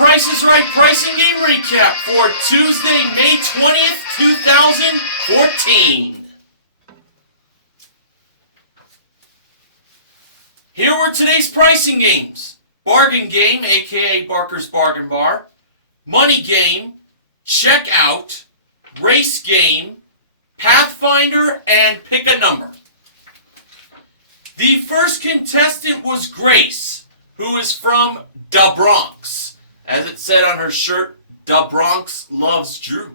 Price is Right pricing game recap for Tuesday, May 20th, 2014. Here were today's pricing games. Bargain Game, aka Barker's Bargain Bar. Money Game, Check Out, Race Game, Pathfinder, and Pick a Number. The first contestant was Grace, who is from the Bronx. As it said on her shirt, the Bronx loves Drew.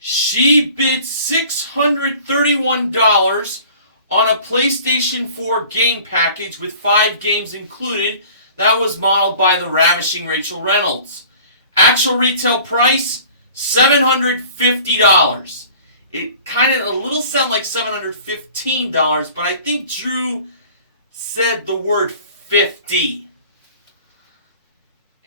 She bid $631 on a PlayStation 4 game package with 5 games included that was modeled by the ravishing Rachel Reynolds. Actual retail price, $750. It kind of a little sound like $715, but I think Drew said the word 50.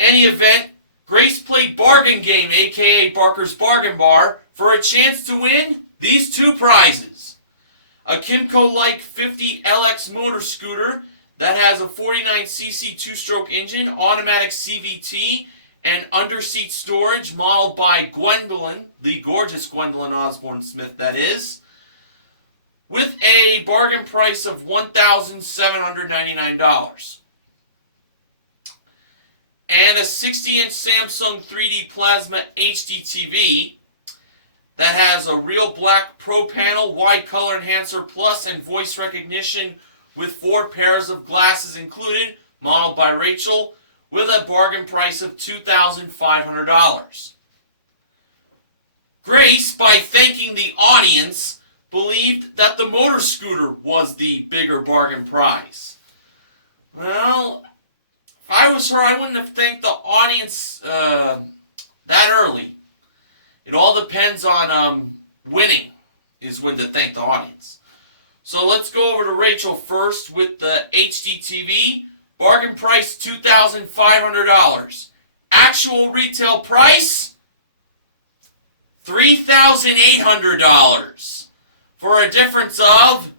Any event, Grace played Bargain Game, aka Barker's Bargain Bar, for a chance to win these 2 prizes. A Kimco-like 50 LX motor scooter that has a 49cc 2-stroke engine, automatic CVT, and underseat storage modeled by Gwendolyn, the gorgeous Gwendolyn Osborne Smith that is, with a bargain price of $1,799. And a 60-inch Samsung 3D Plasma HD TV that has a real black Pro Panel, wide color enhancer plus, and voice recognition with 4 pairs of glasses included, modeled by Rachel, with a bargain price of $2,500. Grace, by thanking the audience, believed that the motor scooter was the bigger bargain prize. Well, if I was her, I wouldn't have thanked the audience that early. It all depends on winning is when to thank the audience. So let's go over to Rachel first with the HD TV. Bargain price $2,500. Actual retail price $3,800 for a difference of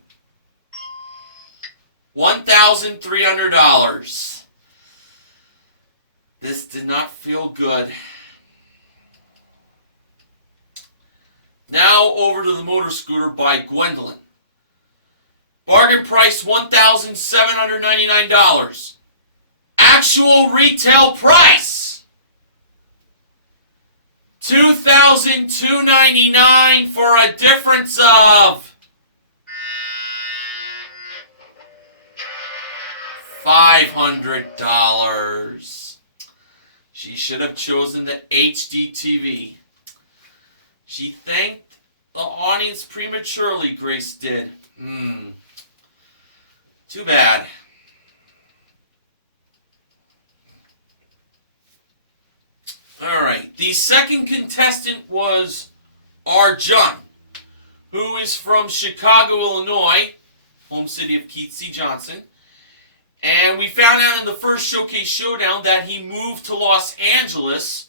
$1,300. This did not feel good. Now over to the motor scooter by Gwendolyn. Bargain price $1,799. Actual retail price $2,299 for a difference of $500. She should have chosen the HD TV. She thanked the audience prematurely, Grace did. Too bad. Alright, the second contestant was Arjun, who is from Chicago, Illinois, home city of Keith C. Johnson. And we found out in the first Showcase Showdown that he moved to Los Angeles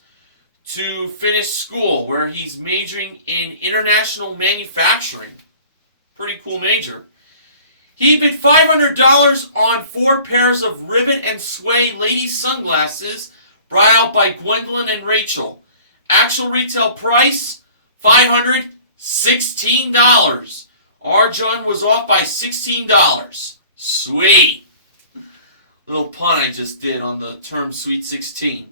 to finish school, where he's majoring in international manufacturing. Pretty cool major. He bid $500 on 4 pairs of rivet and sway ladies sunglasses brought out by Gwendolyn and Rachel. Actual retail price, $516. Arjun was off by $16. Sweet. Little pun I just did on the term Sweet 16.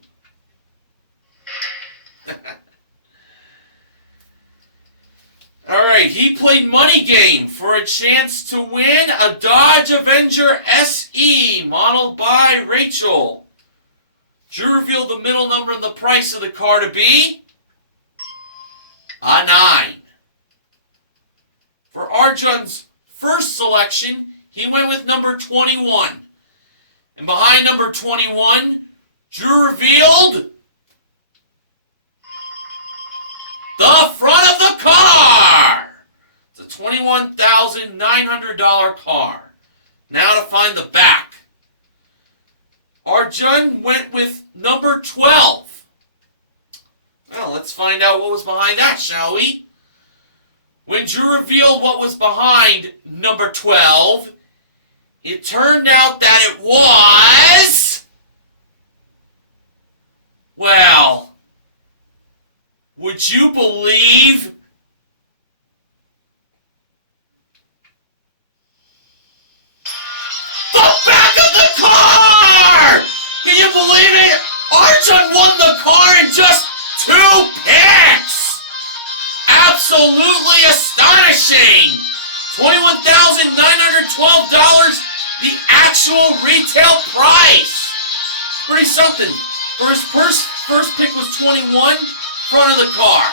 Alright, he played Money Game for a chance to win a Dodge Avenger SE modeled by Rachel. Drew revealed the middle number and the price of the car to be a 9. For Arjun's first selection, he went with number 21. And behind number 21, Drew revealed the front of the car. It's a $21,900 car. Now to find the back. Arjun went with number 12. Well, let's find out what was behind that, shall we? When Drew revealed what was behind number 12, it turned out that it was Well, would you believe the back of the car? Can you believe it? Arjun won the car in just 2 picks. Absolutely astonishing. $21,912, the actual retail price. Pretty something. First pick was 21, front of the car.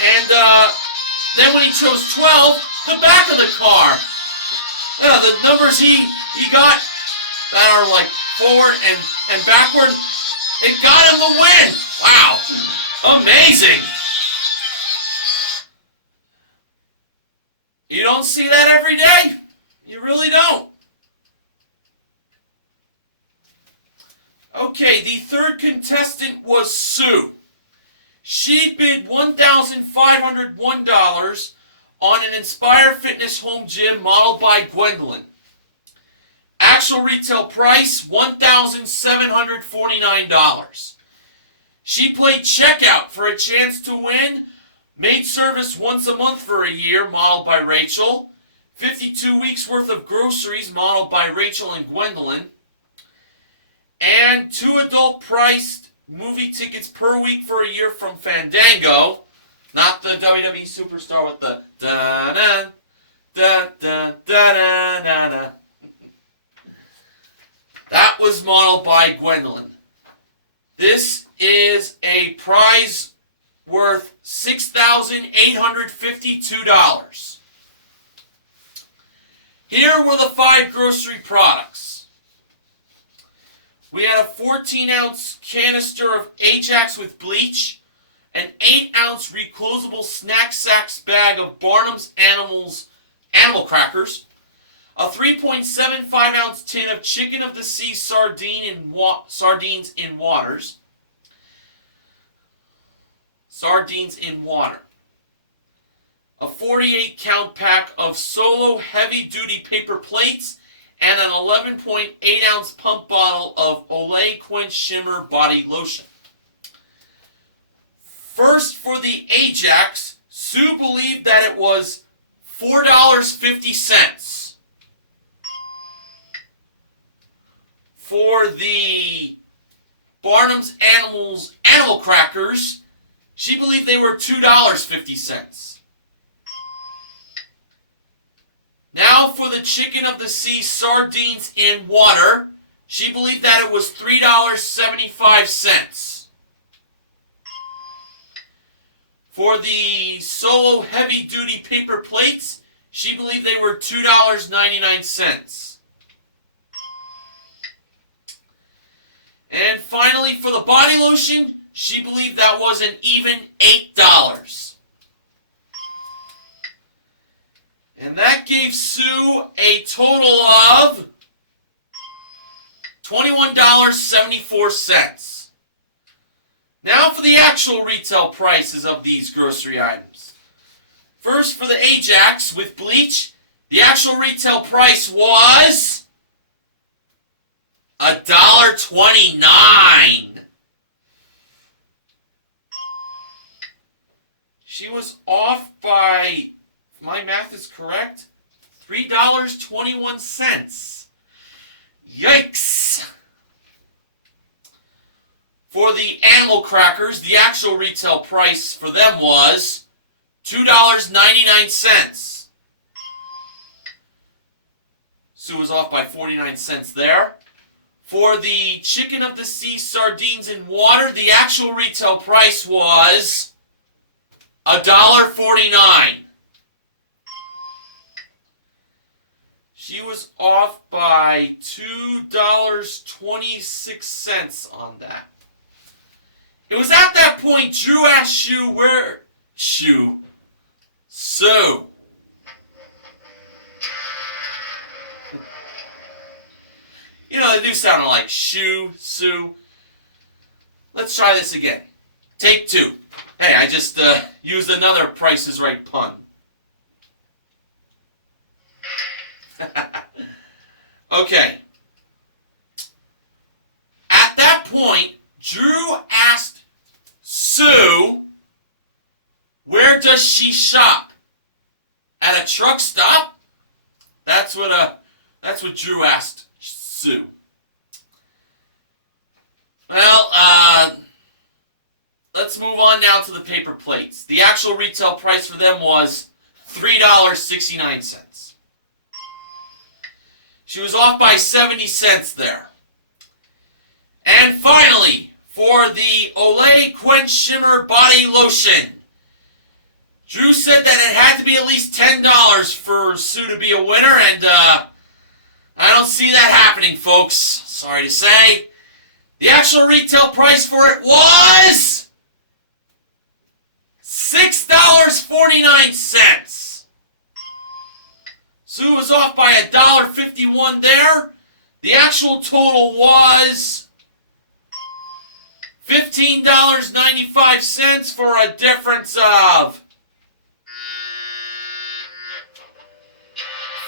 And then when he chose 12, the back of the car. Yeah, the numbers he got that are like forward and backward, it got him the win. Wow. Amazing. You don't see that every day. You really don't. Okay, the third contestant was Sue. She bid $1,501 on an Inspire Fitness home gym modeled by Gwendolyn. Actual retail price, $1,749. She played checkout for a chance to win maid service once a month for a year, modeled by Rachel. 52 weeks worth of groceries, modeled by Rachel and Gwendolyn. And 2 adult priced movie tickets per week for a year from Fandango. Not the WWE superstar with the da-da, da-da-da-da-da-da. That was modeled by Gwendolyn. This is a prize worth $6,852. Here were the 5 grocery products. We had a 14-ounce canister of Ajax with bleach, an 8-ounce reclosable snack sacks bag of Barnum's animal crackers, a 3.75-ounce tin of chicken of the sea sardines in water, a 48-count pack of Solo heavy-duty paper plates, and an 11.8-ounce pump bottle of Olay Quench Shimmer Body Lotion. First, for the Ajax, Sue believed that it was $4.50. For the Barnum's animal crackers, she believed they were $2.50. Now for the chicken of the sea sardines in water, she believed that it was $3.75. For the Solo heavy-duty paper plates, she believed they were $2.99. And finally, for the body lotion, she believed that was an even $8. And that gave Sue a total of $21.74. Now for the actual retail prices of these grocery items. First, for the Ajax with bleach, the actual retail price was $1.29. She was off by, if my math is correct, $3.21. Yikes! For the animal crackers, the actual retail price for them was $2.99. Sue was off by 49 cents there. For the chicken of the sea sardines in water, the actual retail price was $1.49. She was off by $2.26 on that. It was at that point Drew asked Sue where... Sue. You know, they do sound like Sue. Let's try this again. Take 2. Hey, I just used another Price is Right pun. Okay. At that point, Drew asked Sue, where does she shop? At a truck stop? That's what Drew asked Sue. Well, let's move on now to the paper plates. The actual retail price for them was $3.69. She was off by 70 cents there. And finally, for the Olay Quench Shimmer Body Lotion, Drew said that it had to be at least $10 for Sue to be a winner, and I don't see that happening, folks. Sorry to say. The actual retail price for it was $6.49. Sue was off by $1.51 there. The actual total was $15.95 for a difference of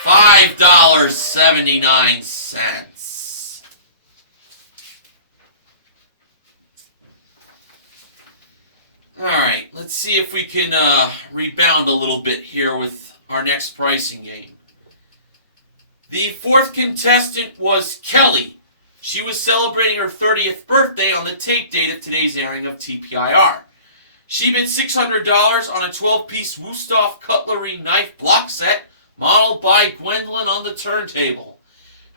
$5.79. Alright, let's see if we can rebound a little bit here with our next pricing game. The fourth contestant was Kelly. She was celebrating her 30th birthday on the tape date of today's airing of TPIR. She bid $600 on a 12-piece Wusthof cutlery knife block set modeled by Gwendolyn on the turntable.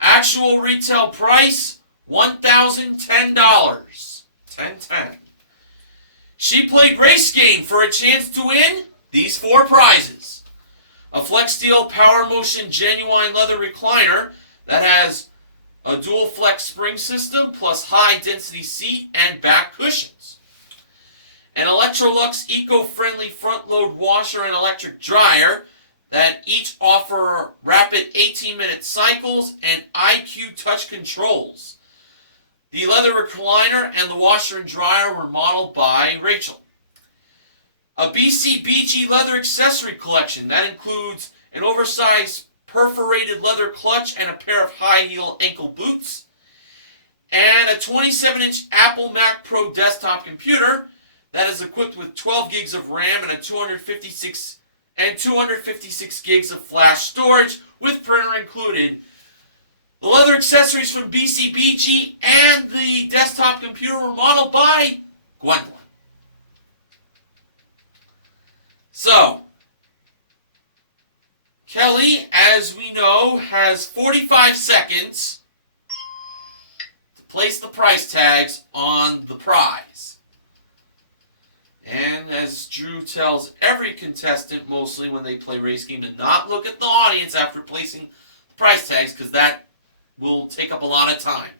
Actual retail price, $1,010. $10. She played race game for a chance to win these four prizes. A Flex Steel Power Motion Genuine Leather Recliner that has a dual flex spring system plus high density seat and back cushions. An Electrolux eco-friendly front load washer and electric dryer that each offer rapid 18-minute cycles and IQ touch controls. The leather recliner and the washer and dryer were modeled by Rachel. A BCBG leather accessory collection that includes an oversized perforated leather clutch and a pair of high-heel ankle boots, and a 27-inch Apple Mac Pro desktop computer that is equipped with 12 gigs of RAM and 256 gigs of flash storage with printer included. The leather accessories from BCBG and the desktop computer were modeled by Gwendolyn. So, Kelly, as we know, has 45 seconds to place the price tags on the prize. And as Drew tells every contestant, mostly when they play race game, to not look at the audience after placing the price tags, because that will take up a lot of time.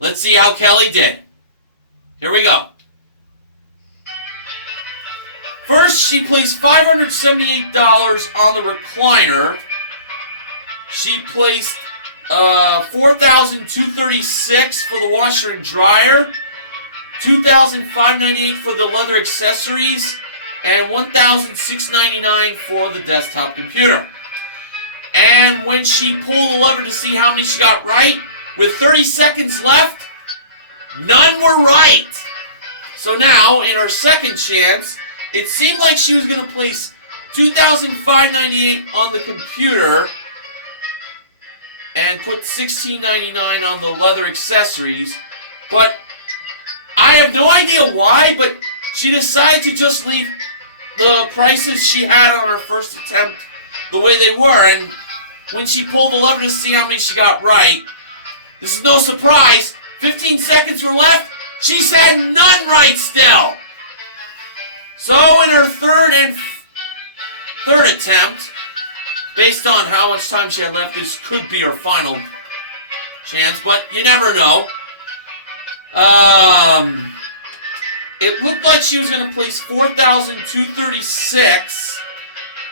Let's see how Kelly did. Here we go. First, she placed $578 on the recliner. She placed $4,236 for the washer and dryer, $2,598 for the leather accessories, and $1,699 for the desktop computer. And when she pulled the lever to see how many she got right, with 30 seconds left, none were right. So now, in her second chance, it seemed like she was going to place $2,598 on the computer and put $1,699 on the leather accessories, but I have no idea why, but she decided to just leave the prices she had on her first attempt the way they were, and when she pulled the lever to see how many she got right, this is no surprise, 15 seconds were left, she's had none right still. So in her third attempt, based on how much time she had left, this could be her final chance, but you never know. It looked like she was going to place $4,236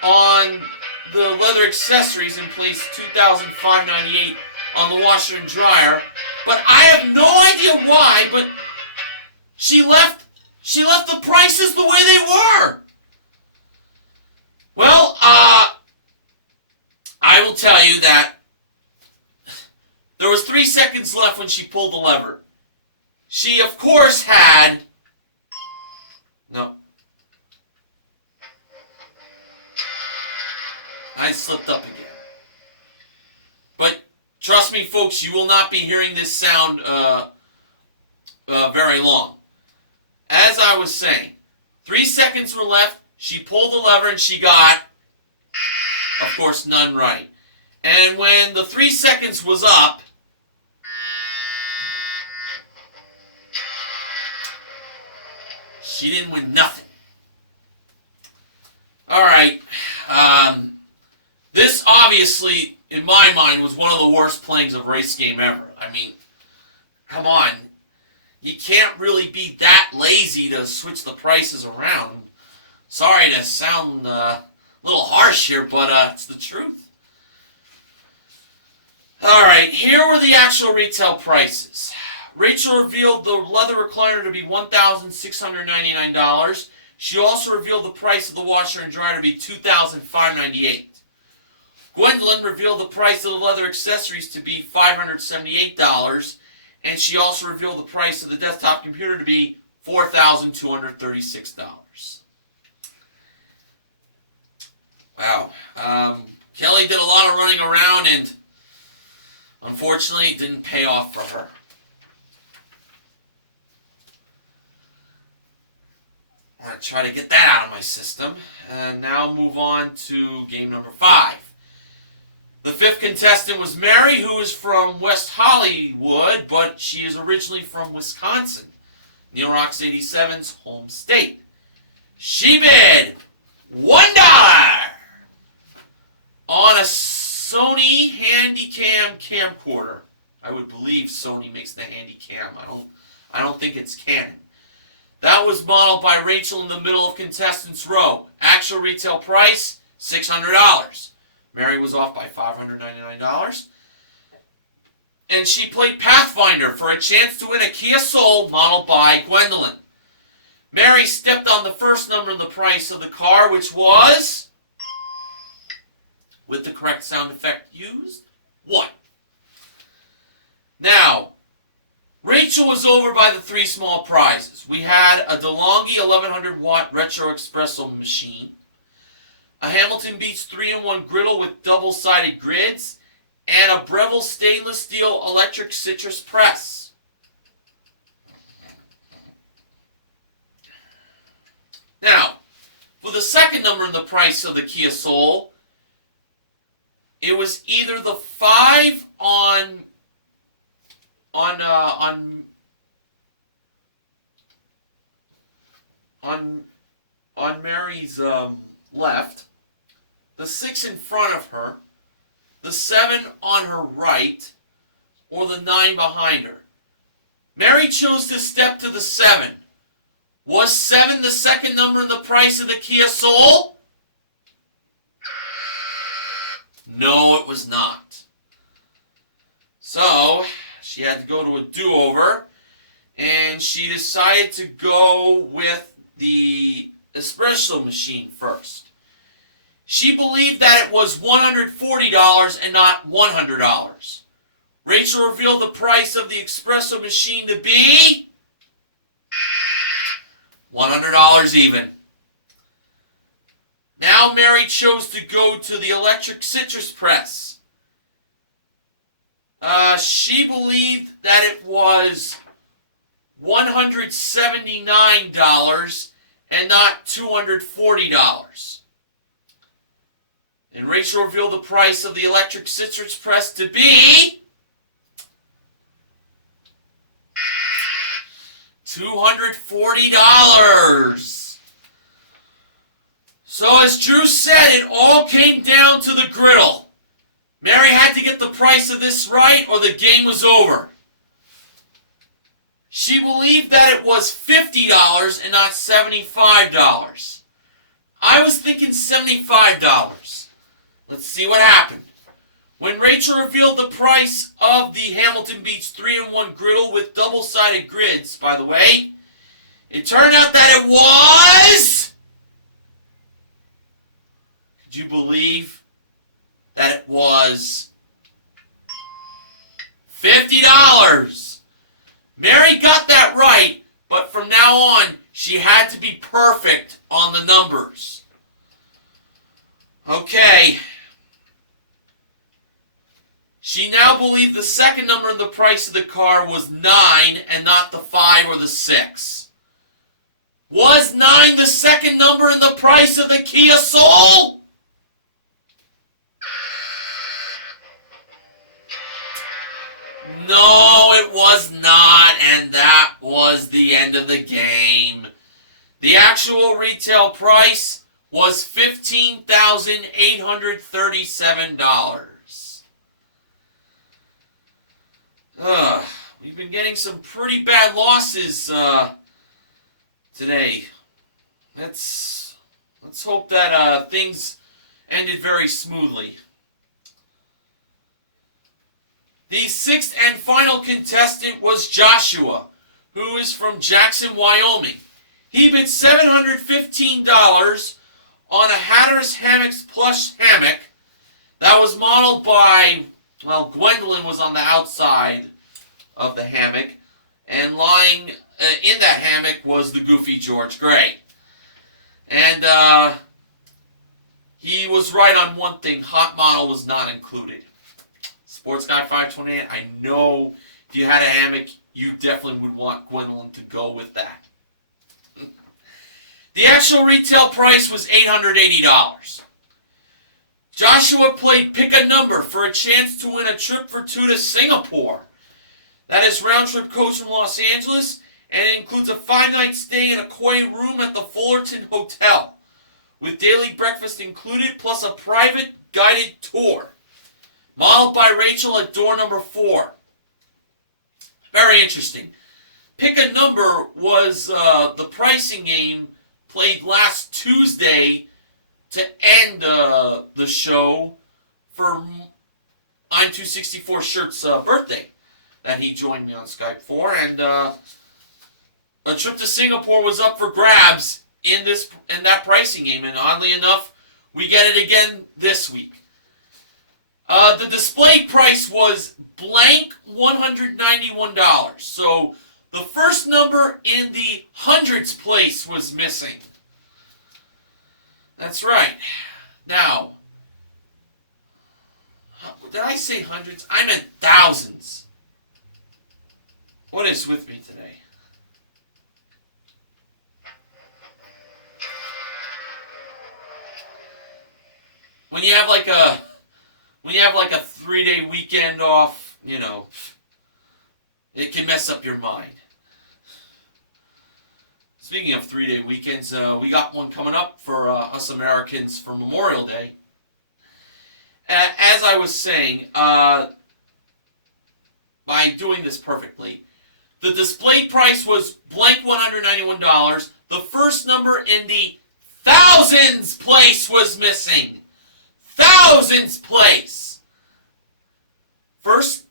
on the leather accessories and place $2,598 on the washer and dryer, but I have no idea why, but she left the prices the way they were. Well, I will tell you that there was 3 seconds left when she pulled the lever. She, of course, had... No. I slipped up again. But trust me, folks, you will not be hearing this sound very long. As I was saying, 3 seconds were left. She pulled the lever and she got, of course, none right. And when the 3 seconds was up, she didn't win nothing. Alright. This obviously, in my mind, was one of the worst playings of Race Game ever. I mean, come on. You can't really be that lazy to switch the prices around. Sorry to sound a little harsh here, but it's the truth. Alright, here were the actual retail prices. Rachel revealed the leather recliner to be $1,699. She also revealed the price of the washer and dryer to be $2,598. Gwendolyn revealed the price of the leather accessories to be $578, and she also revealed the price of the desktop computer to be $4,236. Wow. Kelly did a lot of running around, and unfortunately it didn't pay off for her. I'm going to try to get that out of my system, and now move on to game number 5. The 5th contestant was Mary, who is from West Hollywood, but she is originally from Wisconsin, Neil Rocks 87's home state. She bid $1 on a Sony Handycam camcorder. I would believe Sony makes the Handycam. I don't think it's Canon. That was modeled by Rachel in the middle of contestants' row. Actual retail price, $600. Mary was off by $599. And she played Pathfinder for a chance to win a Kia Soul modeled by Gwendolyn. Mary stepped on the first number in the price of the car, which was, with the correct sound effect used, 1. Now, Rachel was over by the 3 small prizes. We had a DeLonghi 1100 watt retro espresso machine, a Hamilton Beach 3-in-1 griddle with double-sided grids, and a Breville stainless steel electric citrus press. Now, for the second number in the price of the Kia Soul, it was either the 5 on Mary's left, the 6 in front of her, the 7 on her right, or the 9 behind her. Mary chose to step to the 7. Was 7 the second number in the price of the Kia Soul? No, it was not. So, she had to go to a do-over, and she decided to go with the espresso machine first. She believed that it was $140 and not $100. Rachel revealed the price of the espresso machine to be $100 even. Now Mary chose to go to the electric citrus press. She believed that it was $179 and not $240. And Rachel revealed the price of the electric citrus press to be $240. So as Drew said, it all came down to the griddle. Mary had to get the price of this right or the game was over. She believed that it was $50 and not $75. I was thinking $75. Let's see what happened. When Rachel revealed the price of the Hamilton Beach 3-in-1 griddle with double-sided grids, by the way, it turned out that it was... Could you believe that it was $50? Mary got that right, but from now on, she had to be perfect on the numbers. Okay. She now believed the second number in the price of the car was 9 and not the 5 or the 6. Was 9 the second number in the price of the Kia Soul? No, it was not, and that was the end of the game. The actual retail price was $15,837. We've been getting some pretty bad losses today. Let's hope that things ended very smoothly. The sixth and final contestant was Joshua, who is from Jackson, Wyoming. He bid $715 on a Hatteras Hammocks plush hammock that was modeled by, well, Gwendolyn was on the outside of the hammock, and lying in that hammock was the goofy George Gray. And he was right on one thing: hot model was not included. Sports Guy 528, I know if you had a hammock, you definitely would want Gwendolyn to go with that. The actual retail price was $880. Joshua played Pick a Number for a chance to win a trip for two to Singapore. That is round-trip coach from Los Angeles, and it includes a 5-night stay in a koi room at the Fullerton Hotel, with daily breakfast included, plus a private guided tour, modeled by Rachel at door number 4. Very interesting. Pick a Number was the pricing game played last Tuesday to end the show for I'm 264 Shirt's birthday that he joined me on Skype for, and a trip to Singapore was up for grabs in that pricing game, and oddly enough, we get it again this week. The display price was blank $191. So the first number in the hundreds place was missing. That's right. Now, did I say hundreds? I meant thousands. What is with me today? When you have like a 3-day weekend off, you know, it can mess up your mind. Speaking of 3-day weekends, we got one coming up for us Americans for Memorial Day. As I was saying, by doing this perfectly, the display price was blank $191. The first number in the thousands place was missing. Thousands place. First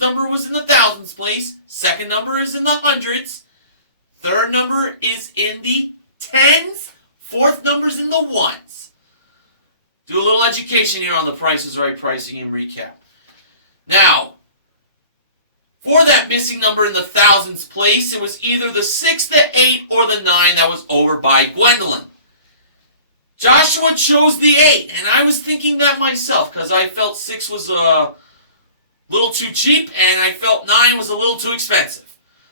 number was in the thousands place. Second number is in the hundreds. Third number is in the tens. Fourth number's in the ones. Do a little education here on the Price is Right pricing and recap. Now, for that missing number in the thousands place, it was either the 6, the 8, or the 9 that was over by Gwendolyn. Joshua chose the 8, and I was thinking that myself, because I felt 6 was a little too cheap, and I felt 9 was a little too expensive.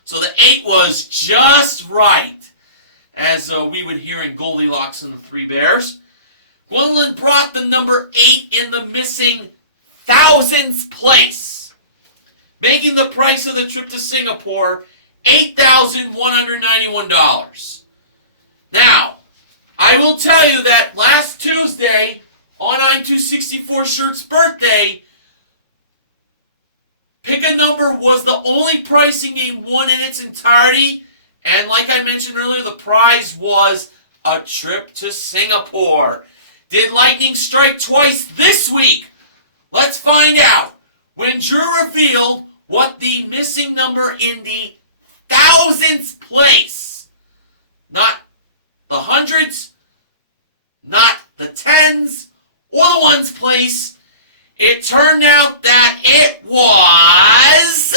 So the 8 was just right, as we would hear in Goldilocks and the Three Bears. Gwendolyn brought the number 8 in the missing thousands place, making the price of the trip to Singapore $8,191. Now, I will tell you that last Tuesday, on I'm 264 Shirt's birthday, Pick a Number was the only pricing game won in its entirety, and like I mentioned earlier, the prize was a trip to Singapore. Did lightning strike twice this week? Let's find out when Drew revealed what the missing number in the thousands place, not the hundreds, not the tens, or the ones place. It turned out that it was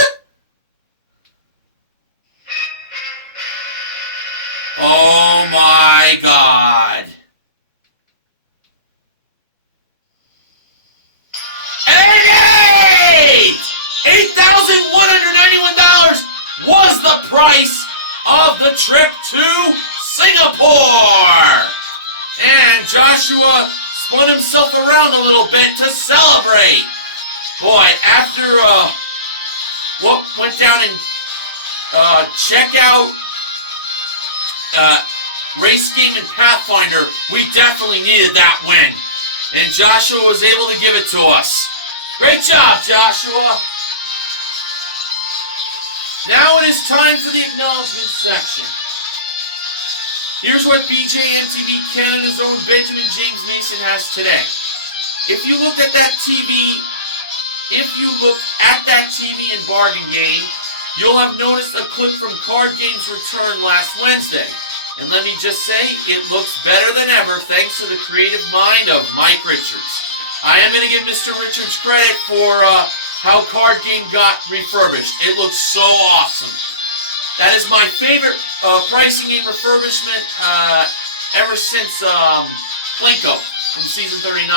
Oh my God. $8,191 was the price of the trip to Singapore. And Joshua spun himself around a little bit to celebrate. Boy, after what went down in checkout, race game and Pathfinder, we definitely needed that win. And Joshua was able to give it to us. Great job, Joshua. Now it is time for the acknowledgement section. Here's what BJMTV Canada's own Benjamin James Mason has today. If you looked at that TV and bargain game, you'll have noticed a clip from Card Game's return last Wednesday. And let me just say, it looks better than ever thanks to the creative mind of Mike Richards. I am going to give Mr. Richards credit for how Card Game got refurbished. It looks so awesome. That is my favorite pricing game refurbishment ever since Plinko from season 39.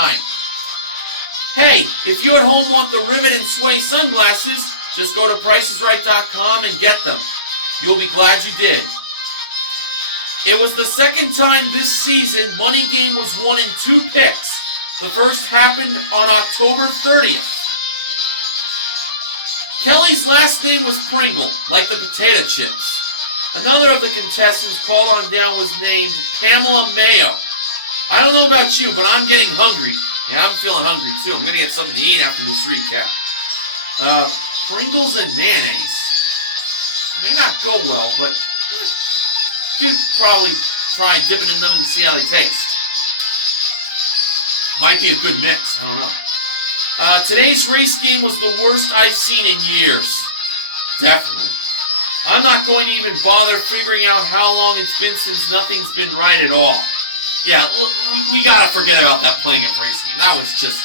Hey, if you at home want the Rivet and Sway sunglasses, just go to pricesright.com and get them. You'll be glad you did. It was the second time this season Money Game was won in 2 picks. The first happened on October 30th. Kelly's last name was Pringle, like the potato chips. Another of the contestants called on down was named Pamela Mayo. I don't know about you, but I'm getting hungry. Yeah, I'm feeling hungry too. I'm going to get something to eat after this recap. Pringles and mayonnaise. May not go well, but you could probably try dipping in them and see how they taste. Might be a good mix. I don't know. Today's race game was the worst I've seen in years. Definitely. I'm not going to even bother figuring out how long it's been since nothing's been right at all. Yeah, we gotta forget about that playing of race game. That was just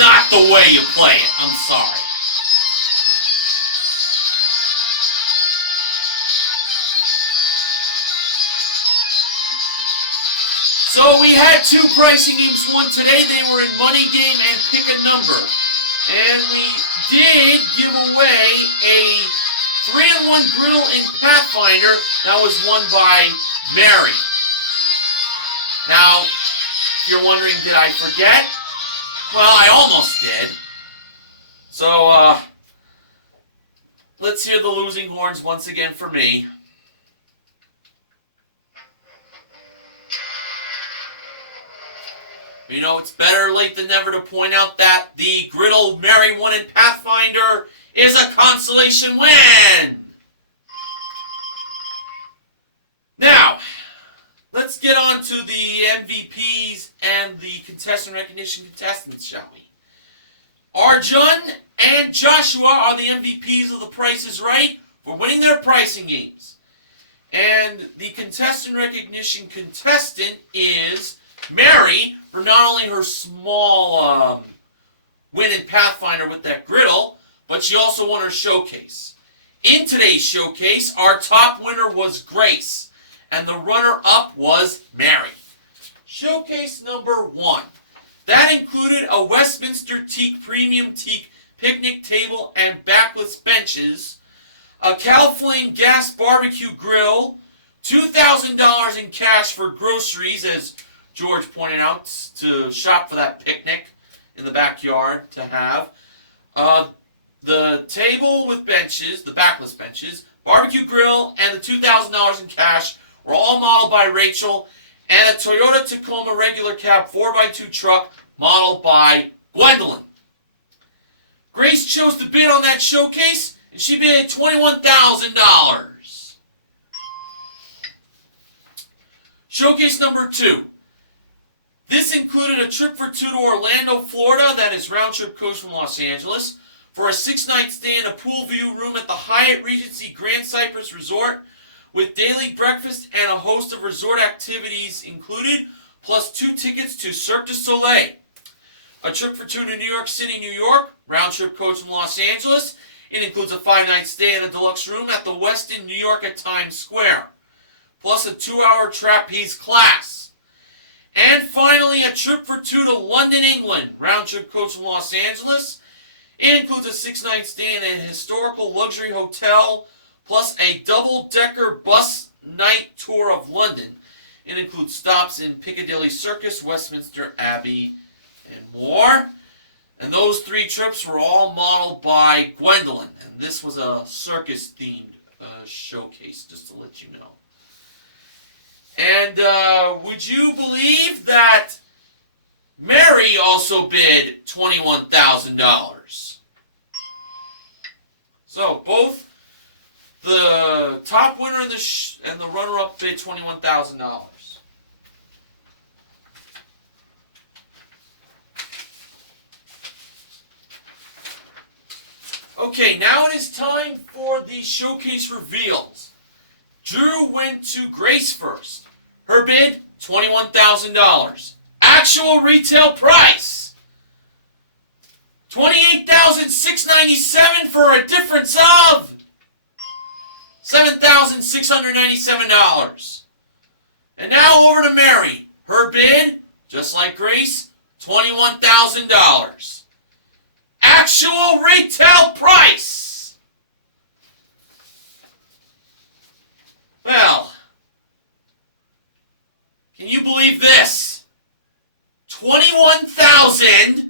not the way you play it. I'm sorry. So we had 2 pricing games won today. They were in Money Game and Pick a Number. And we did give away a 3-in-1 griddle in Pathfinder that was won by Mary. Now, if you're wondering, did I forget? Well, I almost did. So, let's hear the losing horns once again for me. You know, it's better late than never to point out that the griddle Mary won in Pathfinder is a consolation win! Now, let's get on to the MVPs and the contestant recognition contestants, shall we? Arjun and Joshua are the MVPs of The Price is Right for winning their pricing games. And the contestant recognition contestant is Mary, for not only her small win in Pathfinder with that griddle, but she also won her showcase. In today's showcase, our top winner was Grace, and the runner-up was Mary. Showcase number 1. That included a Westminster Teak Premium Teak picnic table and backless benches, a Cal Flame gas barbecue grill, $2,000 in cash for groceries, as George pointed out, to shop for that picnic in the backyard to have. The table with benches, the backless benches, barbecue grill, and the $2,000 in cash were all modeled by Rachel, and a Toyota Tacoma regular cab 4x2 truck modeled by Gwendolyn. Grace chose to bid on that showcase, and she bid $21,000. Showcase number 2. This included a trip for 2 to Orlando, Florida, that is round-trip coach from Los Angeles, for a 6-night stay in a pool view room at the Hyatt Regency Grand Cypress Resort, with daily breakfast and a host of resort activities included, plus 2 tickets to Cirque du Soleil. A trip for 2 to New York City, New York, round-trip coach from Los Angeles. It includes a 5-night stay in a deluxe room at the Westin New York at Times Square. plus a 2-hour trapeze class. And finally, a trip for 2 to London, England. Round trip coach from Los Angeles. It includes a 6-night stay in a historical luxury hotel, plus a double-decker bus night tour of London. It includes stops in Piccadilly Circus, Westminster Abbey, and more. And those 3 trips were all modeled by Gwendolyn. And this was a circus-themed showcase, just to let you know. And would you believe that Mary also bid $21,000? So both the top winner and the runner-up bid $21,000. Okay, now it is time for the showcase reveals. Drew went to Grace first. Her bid, $21,000. Actual retail price, $28,697 for a difference of $7,697. And now over to Mary. Her bid, just like Grace, $21,000. Actual retail price. Well, can you believe this? $21,480.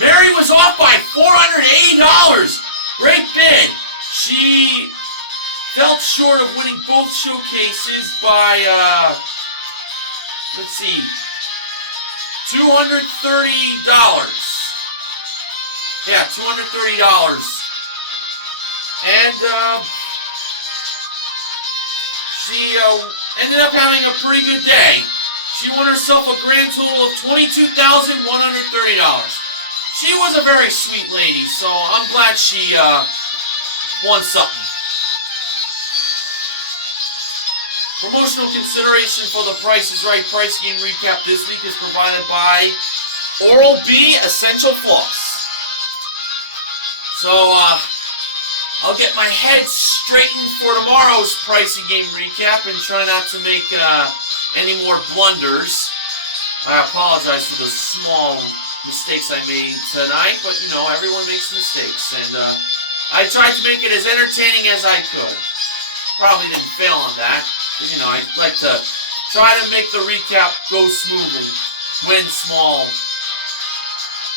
Mary was off by $480. Great bid. She fell short of winning both showcases by, let's see, $230. Yeah, $230. And she ended up having a pretty good day. She won herself a grand total of $22,130. She was a very sweet lady, so I'm glad she won something. Promotional consideration for the Price is Right Price Game Recap this week is provided by Oral-B Essential Floss. So, I'll get my head straightened for tomorrow's Pricey Game Recap and try not to make any more blunders. I apologize for the small mistakes I made tonight, but you know, everyone makes mistakes, and I tried to make it as entertaining as I could. Probably didn't fail on that, because you know, I like to try to make the recap go smoothly when small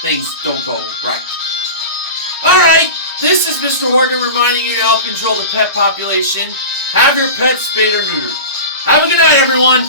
things don't go right. Alright, this is Mr. Horgan reminding you to help control the pet population. Have your pets spayed or neutered. Have a good night, everyone.